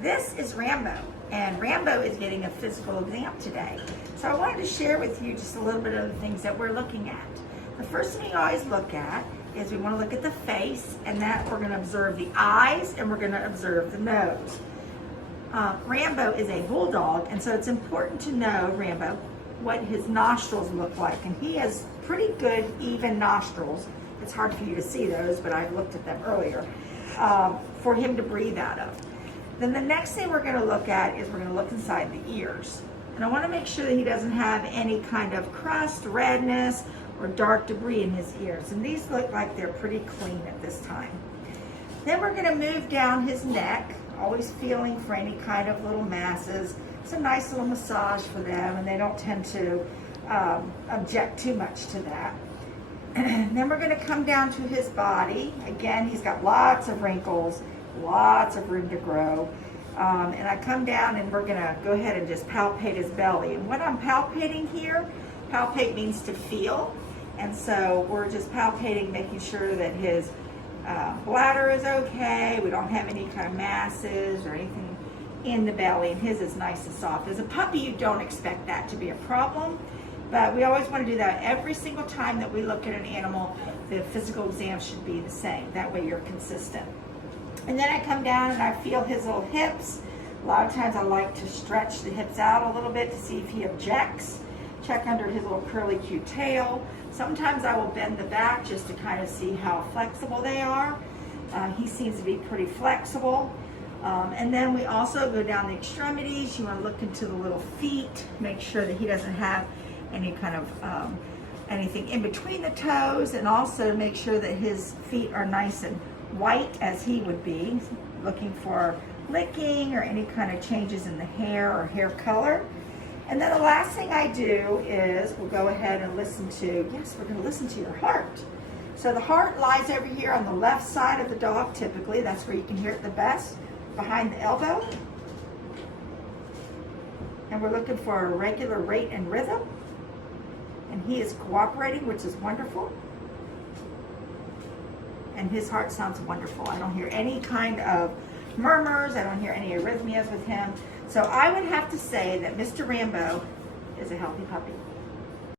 This is Rambo, and Rambo is getting a physical exam today. So I wanted to share with you just a little bit of the things that we're looking at. The first thing you always look at is we want to look at the face, and that we're going to observe the eyes, and we're going to observe the nose. Rambo is a bulldog, and so it's important to know, Rambo, what his nostrils look like. And he has pretty good, even nostrils. It's hard for you to see those, but I looked at them earlier, for him to breathe out of. Then the next thing we're going to look at is we're going to look inside the ears. And I want to make sure that he doesn't have any kind of crust, redness, or dark debris in his ears. And these look like they're pretty clean at this time. Then we're going to move down his neck, always feeling for any kind of little masses. It's a nice little massage for them, and they don't tend to object too much to that. And then we're going to come down to his body. Again, he's got lots of wrinkles, lots of room to grow. And I come down and we're going to go ahead and just palpate his belly. And what I'm palpating here, palpate means to feel. And so we're just palpating, making sure that his bladder is okay. We don't have any kind of masses or anything in the belly, and his is nice and soft. As a puppy, you don't expect that to be a problem, but we always want to do that every single time that we look at an animal. The physical exam should be the same. That way you're consistent. And then I come down and I feel his little hips. A lot of times I like to stretch the hips out a little bit to see if he objects. Check under his little curly cute tail. Sometimes I will bend the back just to kind of see how flexible they are. He seems to be pretty flexible. And then we also go down the extremities. You want to look into the little feet, make sure that he doesn't have any kind of anything in between the toes, and also make sure that his feet are nice and white as he would be, looking for licking or any kind of changes in the hair or hair color. And then the last thing I do is we'll go ahead and listen to, yes, we're going to listen to your heart. So the heart lies over here on the left side of the dog typically. That's where you can hear it the best, behind the elbow. And we're looking for a regular rate and rhythm. And he is cooperating, which is wonderful. And his heart sounds wonderful. I don't hear any kind of murmurs. I don't hear any arrhythmias with him. So I would have to say that Mr. Rambo is a healthy puppy.